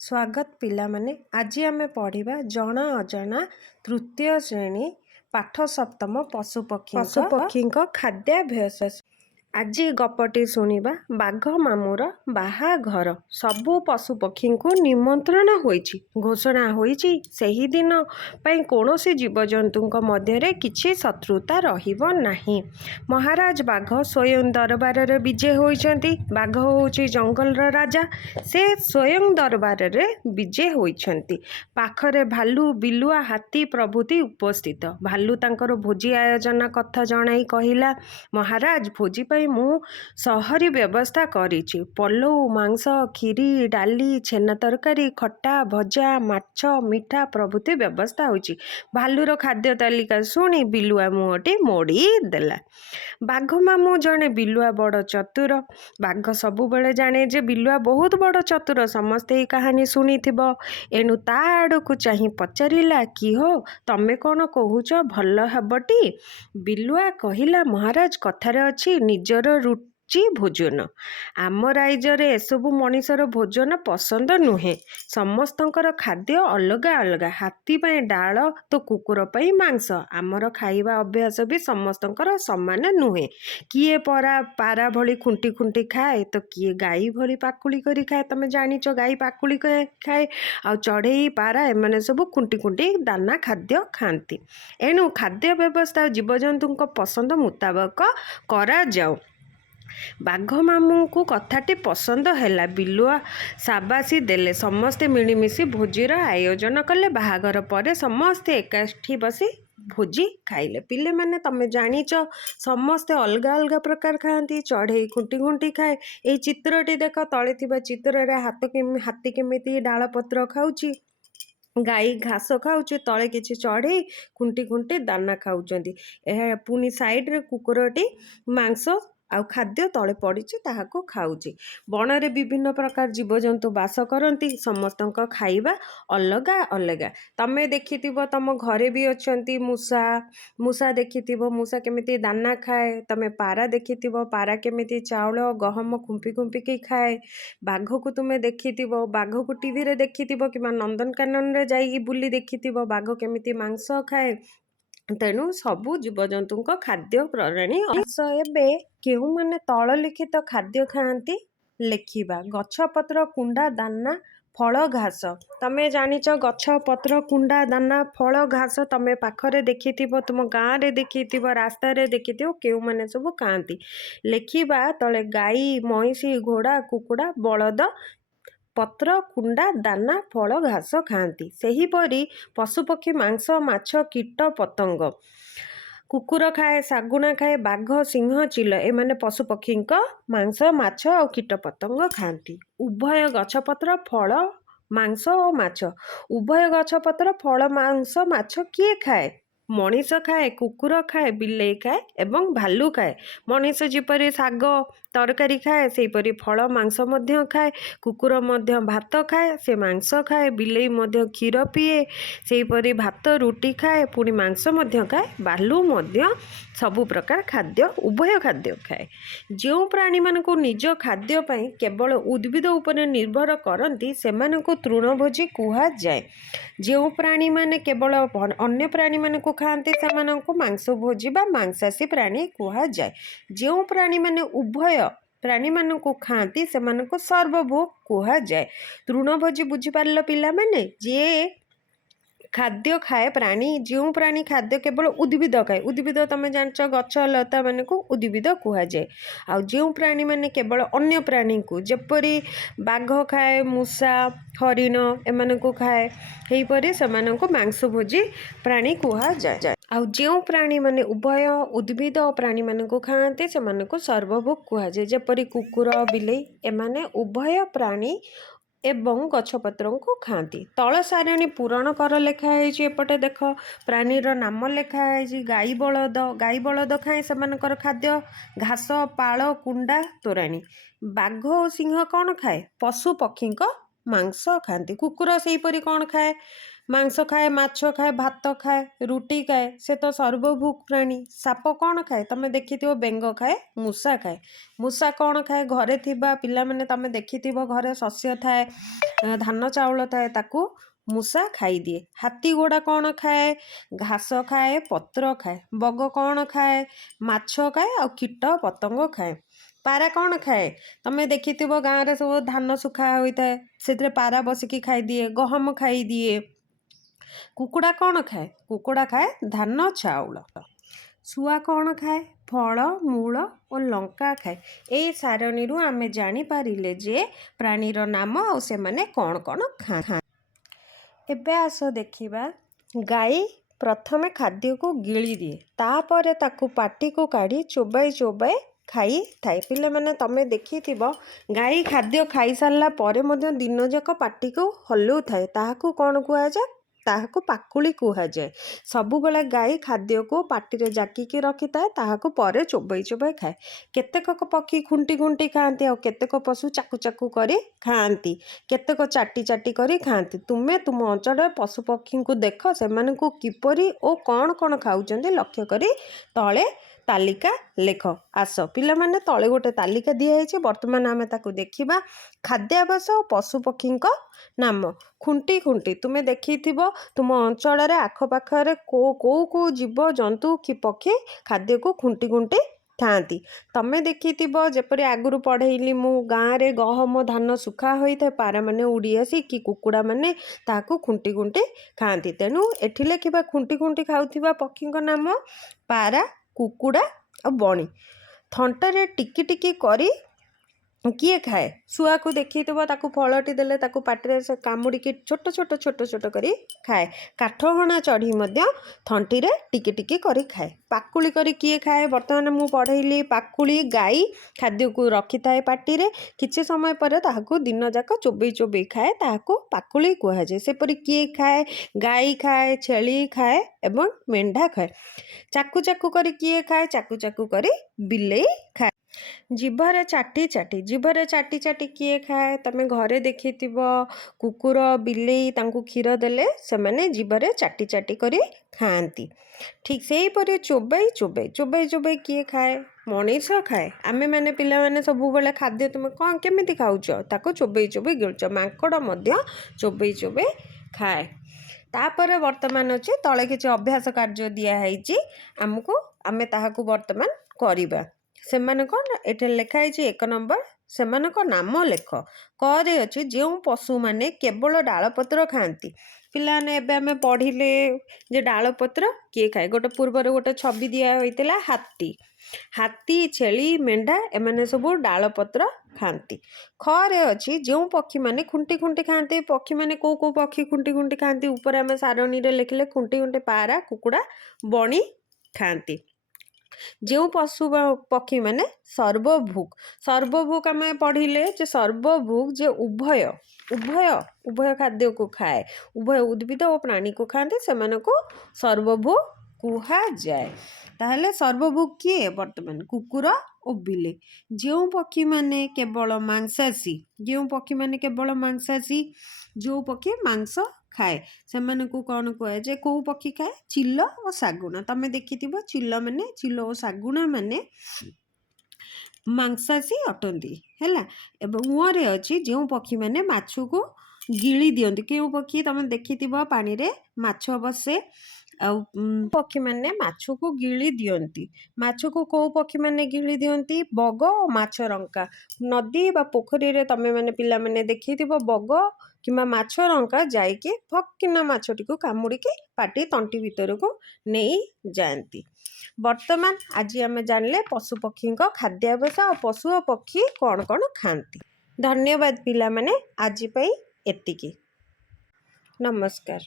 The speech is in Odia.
स्वागत पिलामाने आज आमे पढ़िबा जଣା अजଣା तृतीय श्रेणी पाठ सप्तम पशुपक्षी खाद्याभ्यास। आज गपटी शुणिबा बाघ मामुर बाहाघर सबु पशुपक्षी को निमंत्रण होईछि। घोषणा होईछि सेही दिन पई कोनोसी जीवजंतुक मध्यरे किछि शत्रुता रहिबो नाही। महाराज बाघ स्वयं दरबार रे विजय होईछंती। बाघ होउछि जंगल रा राजा, से स्वयं दरबार रे विजय होईछंती। पाखरे भालू बिलुआ हाथी प्रभृति उपस्थित। भालू तांकर भोजी आयोजन कथा जणाई कहिला, महाराज भोजी पई मु सहरी व्यवस्था करिछि। पलौ मांस खीरी डाली छेना तरकारी खट्टा भजा माछ मिठा प्रभृति व्यवस्था होइछि। भालूर खाद्य तालिका शुणी बिलुआ मुहटी मोड़ी देला। बाघ मामू जणे बिलुआ बड़ चतुर। बाघ सबुबेले जाने जे बिलुआ बहुत बड़ चतुर। समस्ते कहानी शुणिथिब, एणु ता आड़कू चाही पचारिला, कि हो तमे कौन कहुच भल हेबटी? बिलुआ कहिला, महाराज कथारे अछि निजर रुचि भोजन। आम राइजरे एसबु मनीषर भोजन पसंद नुहे। समस्तंकर खाद्य अलगा अलगा। हाथी पाई डाल तो कुकुर पाई मांस। आमर खाइबा अभ्यास भी समस्तंकर समान नुहे। किए पारा भली खुंटी खुंटी खाए तो किए गाई भली पाकुली करी खाए। तमे जानिच गाई पाकुली खाए आ चढ़ई पारा एमाने सब खुंटी खुंटी दाना खाद्य खाती। एणु खाद्य व्यवस्था जीवजंतु पसंद मुताबक करा जाऊ। बाघ मामू को कथाटी पसंद हैला। बिलुआ साबासी देले। समस्ते मिलीमिशी भोजीर आयोजन कले। बाहागर परे समस्ते एकाठी बसी भोजी खाइले। पिले माने तमे जानिच समस्ते अलगा अलगा प्रकार खाती। चढ़ई खुंटी खुंटी खाए। ये चित्रटी देख, तले थिबा चित्र रे हाथी केमिति डाल पत्र खाउची, गाई घास खाऊँ, तले किछि चढ़ई खुंटी खुंटी दाना खाऊँच। पुनी साइड रे कुकुरटी मांस आउ खाद्य तले पड़ी ताहाको खाऊँच। बणरे विभिन्न प्रकार जीवजंतु बास करती। समस्तंक खाइबा अलगा अलगा। तमे देखिथिबो तम घरे भी अछंती मूसा। मूसा देखिथिबो मूसा केमिति दाना खाए। तमे पारा देखिथिबो पारा केमिति चाउल गहम खुंपी खुंपी की खाए। बाघ को तुमे देखिथिबो बाघ को टीवी रे देखिथिबो कि नंदनकानन रे जाई बुली देखिथिबो बाघ केमिति मांस खाए। तेणु सबु जीवजंतु खाद्य प्रणाली एबे केहू माने तल लिखित खाद्य खाती लेखिबा। गछ पत्र कुंडा दाना फल घास। तमे जानिच गछ पत्र कुंडा दाना फल घास तमे पाखरे देखिथिबो, तुम गाँ रे देखिथिबो, रास्ता रे देखिथिबो केहू माने सब खाती। लेखिबा तले गाई महिषी घोड़ा कुकुड़ा बलद पत्र कुंडा दाना फल घास खाती। सेहीपरि पशुपक्षी मांस माछ कीट पतंग। कुकुर खाए शागुना खाए। बाघ सिंह चिल एमाने पशुपक्षी मांस माछ और कीट पतंग खाती। उभय गछपत्र फल मांस और माछ। उभय गछपत्र फल मांस माछ किए खाए? मनीष खाए, कुकुर खाए, बिलेई खाए एवं भालू खाए। मनीष जिपरि शाग तरकारी खाए सेहीपरि फल मांस मध्य खाए। कुकुर मध्य भात खाए, से मांस खाए। बिलेई मध्य क्षीर पिए, सेहीपरि भात रुटी खाए, पुणी मांस मध्य खाए। भालू मध्य सबु प्रकार खाद्य उभय खाद्य खाए। जो प्राणी मानक निज खाद्य पई केवल उद्भिद उपरे निर्भर करती सेमानकु तृणभोजी कुहा जाए। जो प्राणी माने केवल अन्य प्राणी मानक खाती सेमानकु मांस भोजी बा मांसासी प्राणी कुहा जाए। जो प्राणी माने उभय प्राणी मानक खाती सेमानकु सर्वभोग कुहा जाए। तृणभोजी बुझी पारल पिला माने? जे खाद्य खाए प्राणी, जो प्राणी खाद्य केवल उद्भिद खाए। उद्भिद तमे जानच गछ लता मान को उद्भिद कुहा जाए। आ जो प्राणी माने केवल अन्य प्राणी को जेपरि बाघ खाए, मूषा हरिण एमान को खाए, हेपरि सेमानंको मांस भोजी प्राणी कुहा जाए। आ जो प्राणी माने उभय उद्भिद प्राणी मानक खाते सेमानंको सर्वभोग कुहा जाए। जेपरि कुकुर बिलेई एमाने उभय प्राणी एवं गछपत्र को खाती। तल सारणी पूरण कर लेखाई। एपटे देख प्राणीर नाम लेखाई। गाई बलद खाए सेमानकर खाद्य घास पाଳ कुंडा तोराणी। बाघ और सिंह कौन खाए? पशु पक्षी मांस खाती। कुकुर सेहीपरि कौन खाए? ମାଂସ ଖାଏ, ମାଛ ଖାଏ, ଭାତ ଖାଏ, ରୁଟି ଖାଏ, ସେ ତ ସର୍ବଭୁକ୍ ପ୍ରାଣୀ। ସାପ କ'ଣ ଖାଏ? ତମେ ଦେଖିଥିବ ବେଙ୍ଗ ଖାଏ, ମୂଷା ଖାଏ। ମୂଷା କ'ଣ ଖାଏ? ଘରେ ଥିବା ପିଲାମାନେ ତମେ ଦେଖିଥିବ ଘରେ ଶସ୍ୟ ଥାଏ, ଧାନ ଚାଉଳ ଥାଏ, ତାକୁ ମୂଷା ଖାଇଦିଏ। ହାତୀ ଘୋଡ଼ା କ'ଣ ଖାଏ? ଘାସ ଖାଏ, ପତ୍ର ଖାଏ। ବଗ କ'ଣ ଖାଏ? ମାଛ ଖାଏ ଆଉ କୀଟ ପତଙ୍ଗ ଖାଏ। ପାରା କ'ଣ ଖାଏ? ତମେ ଦେଖିଥିବ ଗାଁରେ ସବୁ ଧାନ ଶୁଖା ହୋଇଥାଏ, ସେଥିରେ ପାରା ବସିକି ଖାଇଦିଏ, ଗହମ ଖାଇଦିଏ। କୁକୁଡ଼ା କ'ଣ ଖାଏ? କୁକୁଡ଼ା ଖାଏ ଧାନ ଚାଉଳ। ଶୁଆ କ'ଣ ଖାଏ? ଫଳ, ମୂଳ ଓ ଲଙ୍କା ଖାଏ। ଏଇ ସାରଣୀରୁ ଆମେ ଜାଣିପାରିଲେ ଯେ ପ୍ରାଣୀର ନାମ ଆଉ ସେମାନେ କ'ଣ କ'ଣ ଖାଆନ୍ତି। ଏବେ ଆସ ଦେଖିବା, ଗାଈ ପ୍ରଥମେ ଖାଦ୍ୟକୁ ଗିଳି ଦିଏ, ତାପରେ ତାକୁ ପାଟିକୁ କାଢ଼ି ଚୋବାଇ ଚୋବାଇ ଖାଇଥାଏ। ପିଲାମାନେ ତମେ ଦେଖିଥିବ ଗାଈ ଖାଦ୍ୟ ଖାଇସାରିଲା ପରେ ମଧ୍ୟ ଦିନଯାକ ପାଟିକୁ ହଲଉଥାଏ, ତାହାକୁ କ'ଣ କୁହାଯାଏ? ତାହାକୁ ପାକୁଳି କୁହାଯାଏ। ସବୁବେଳେ ଗାଈ ଖାଦ୍ୟକୁ ପାଟିରେ ଜାକିକି ରଖିଥାଏ, ତାହାକୁ ପରେ ଚୋବାଇ ଚୋବାଇ ଖାଏ। କେତେକ ପକ୍ଷୀ ଖୁଣ୍ଟି ଖୁଣ୍ଟି ଖାଆନ୍ତି, ଆଉ କେତେକ ପଶୁ ଚାକୁ ଚାକୁ କରି ଖାଆନ୍ତି, କେତେକ ଚାଟି ଚାଟି କରି ଖାଆନ୍ତି। ତୁମେ ତୁମ ଅଞ୍ଚଳରେ ପଶୁପକ୍ଷୀଙ୍କୁ ଦେଖ, ସେମାନଙ୍କୁ କିପରି ଓ କ'ଣ କ'ଣ ଖାଉଛନ୍ତି ଲକ୍ଷ୍ୟ କରି ତଳେ ତାଲିକା ଲେଖ। ଆସ ପିଲାମାନେ, ତଳେ ଗୋଟେ ତାଲିକା ଦିଆହେଇଛି, ବର୍ତ୍ତମାନ ଆମେ ତାକୁ ଦେଖିବା। ଖାଦ୍ୟାଭ୍ୟାସ ଓ ପଶୁପକ୍ଷୀଙ୍କ ନାମ। ଖୁଣ୍ଟି ଖୁଣ୍ଟି ତୁମେ ଦେଖିଥିବ ତୁମ ଅଞ୍ଚଳରେ ଆଖପାଖରେ କୋଉ ଜୀବଜନ୍ତୁ କି ପକ୍ଷୀ ଖାଦ୍ୟକୁ ଖୁଣ୍ଟି ଖୁଣ୍ଟି ଥାଆନ୍ତି। ତମେ ଦେଖିଥିବ ଯେପରି ଆଗରୁ ପଢ଼େଇଲି ମୁଁ, ଗାଁରେ ଗହମ ଧାନ ଶୁଖା ହୋଇଥାଏ, ପାରାମାନେ ଉଡ଼ି ଆସି କି କୁକୁଡ଼ାମାନେ ତାହାକୁ ଖୁଣ୍ଟି ଖୁଣ୍ଟି ଖାଆନ୍ତି। ତେଣୁ ଏଠି ଲେଖିବା ଖୁଣ୍ଟି ଖୁଣ୍ଟି ଖାଉଥିବା ପକ୍ଷୀଙ୍କ ନାମ ପାରା, କୁକୁଡ଼ା ଆଉ ବଣି। ଥଣ୍ଟରେ ଟିକି ଟିକି କରି କିଏ ଖାଏ? ଶୁଆକୁ ଦେଖିଥିବ, ତାକୁ ଫଳଟି ଦେଲେ ତାକୁ ପାଟିରେ ସେ କାମୁଡ଼ିକି ଛୋଟ ଛୋଟ ଛୋଟ ଛୋଟ କରି ଖାଏ। କାଠହଣା ଚଢ଼ି ମଧ୍ୟ ଥଣ୍ଟିରେ ଟିକି ଟିକି କରି ଖାଏ। ପାକୁଳି କରି କିଏ ଖାଏ? ବର୍ତ୍ତମାନ ମୁଁ ପଢ଼େଇଲି ପାକୁଳି। ଗାଈ ଖାଦ୍ୟକୁ ରଖିଥାଏ ପାଟିରେ, କିଛି ସମୟ ପରେ ତାହାକୁ ଦିନଯାକ ଚୋବେଇ ଚୋବେଇ ଖାଏ, ତାହାକୁ ପାକୁଳି କୁହାଯାଏ। ସେପରି କିଏ ଖାଏ? ଗାଈ ଖାଏ, ଛେଳି ଖାଏ ଏବଂ ମେଣ୍ଢା ଖାଏ। ଚାକୁ ଚାକୁ କରି କିଏ ଖାଏ? ଚାକୁ ଚାକୁ କରି ବିଲେଇ ଖାଏ। ଜିଭରେ ଚାଟି ଚାଟି, ଜିଭରେ ଚାଟି ଚାଟି କିଏ ଖାଏ? ତମେ ଘରେ ଦେଖିଥିବ କୁକୁର, ବିଲେଇ ତାଙ୍କୁ କ୍ଷୀର ଦେଲେ ସେମାନେ ଜିଭରେ ଚାଟି ଚାଟି କରି ଖାଆନ୍ତି। ଠିକ୍ ସେହିପରି ଚୋବାଇ ଚୋବାଇ, ଚୋବାଇ ଚୋବାଇ କିଏ ଖାଏ? ମଣିଷ ଖାଏ। ଆମେମାନେ ପିଲାମାନେ ସବୁବେଳେ ଖାଦ୍ୟ ତୁମେ କ'ଣ କେମିତି ଖାଉଛ? ତାକୁ ଚୋବେଇ ଚୋବେଇ ଗିଳୁଛ। ମାଙ୍କଡ଼ ମଧ୍ୟ ଚୋବେଇ ଚୋବେଇ ଖାଏ। ତାପରେ ବର୍ତ୍ତମାନ ଅଛି ତଳେ କିଛି ଅଭ୍ୟାସ କାର୍ଯ୍ୟ ଦିଆହେଇଛି ଆମକୁ, ଆମେ ତାହାକୁ ବର୍ତ୍ତମାନ କରିବା। ସେମାନଙ୍କ ଏଠି ଲେଖା ହେଇଛି 1 ନମ୍ବର, ସେମାନଙ୍କ ନାମ ଲେଖ। କରେ ଅଛି ଯେଉଁ ପଶୁମାନେ କେବଳ ଡାଳପତ୍ର ଖାଆନ୍ତି। ପିଲାମାନେ ଏବେ ଆମେ ପଢ଼ିଲେ ଯେ ଡାଳପତ୍ର କିଏ ଖାଏ। ଗୋଟେ ପୂର୍ବରୁ ଗୋଟେ ଛବି ଦିଆ ହୋଇଥିଲା, ହାତୀ। ହାତୀ, ଛେଳି, ମେଣ୍ଢା ଏମାନେ ସବୁ ଡାଳପତ୍ର ଖାଆନ୍ତି। ଖରେ ଅଛି ଯେଉଁ ପକ୍ଷୀମାନେ ଖୁଣ୍ଟି ଖୁଣ୍ଟି ଖାଆନ୍ତି। ପକ୍ଷୀମାନେ କୋଉ ପକ୍ଷୀ ଖୁଣ୍ଟି ଖୁଣ୍ଟି ଖାଆନ୍ତି? ଉପରେ ଆମେ ସାରଣୀରେ ଲେଖିଲେ ଖୁଣ୍ଟି ଖୁଣ୍ଟି ପାରା, କୁକୁଡ଼ା, ବଣି ଖାଆନ୍ତି। ଯେଉଁ ପଶୁ ପକ୍ଷୀମାନେ ସର୍ବଭୁକ୍। ସର୍ବଭୁକ୍ ଆମେ ପଢ଼ିଲେ ଯେ ସର୍ବଭୁକ୍ ଯେ ଉଭୟ ଖାଦ୍ୟକୁ ଖାଏ, ଉଭୟ ଉଦ୍ଭିଦ ଓ ପ୍ରାଣୀକୁ ଖାଆନ୍ତି, ସେମାନଙ୍କୁ ସର୍ବଭୁକ୍ କୁହାଯାଏ। ତାହେଲେ ସର୍ବଭୁକ୍ କିଏ? ବର୍ତ୍ତମାନ କୁକୁର ଓ ବିଲେଇ। ଯେଉଁ ପକ୍ଷୀମାନେ କେବଳ ମାଂସାଶୀ, ଯେଉଁ ପକ୍ଷୀ ମାଂସ ଖାଏ, ସେମାନଙ୍କୁ କ'ଣ କୁହାଯାଏ? କୋଉ ପକ୍ଷୀ ଖାଏ? ଚିଲ ଓ ଶାଗୁଣା। ତମେ ଦେଖିଥିବ ଚିଲ ଓ ଶାଗୁଣା ମାନେ ମାଂସାଶୀ ଅଟନ୍ତି, ହେଲା। ଏବଂ ମୁହଁରେ ଅଛି ଯେଉଁ ପକ୍ଷୀମାନେ ମାଛକୁ ଗିଳି ଦିଅନ୍ତି। କେଉଁ ପକ୍ଷୀ? ତମେ ଦେଖିଥିବ ପାଣିରେ ମାଛ ବସେ, ଆଉ ପକ୍ଷୀମାନେ ମାଛକୁ ଗିଳି ଦିଅନ୍ତି। ମାଛକୁ କୋଉ ପକ୍ଷୀମାନେ ଗିଳି ଦିଅନ୍ତି? ବଗ ଓ ମାଛରଙ୍କା। ନଦୀ ବା ପୋଖରୀରେ ତମେମାନେ ପିଲାମାନେ ଦେଖିଥିବ ବଗ କିମ୍ବା ମାଛରଙ୍କା ଯାଇକି ଫକିନା ମାଛଟିକୁ କାମୁଡ଼ିକି ପାଟି ତଣ୍ଟି ଭିତରକୁ ନେଇ ଯାଆନ୍ତି। ବର୍ତ୍ତମାନ ଆଜି ଆମେ ଜାଣିଲେ ପଶୁପକ୍ଷୀଙ୍କ ଖାଦ୍ୟାଭ୍ୟାସ ଆଉ ପଶୁ ଓ ପକ୍ଷୀ କ'ଣ କ'ଣ ଖାଆନ୍ତି। ଧନ୍ୟବାଦ ପିଲାମାନେ, ଆଜି ପାଇଁ ଏତିକି। ନମସ୍କାର।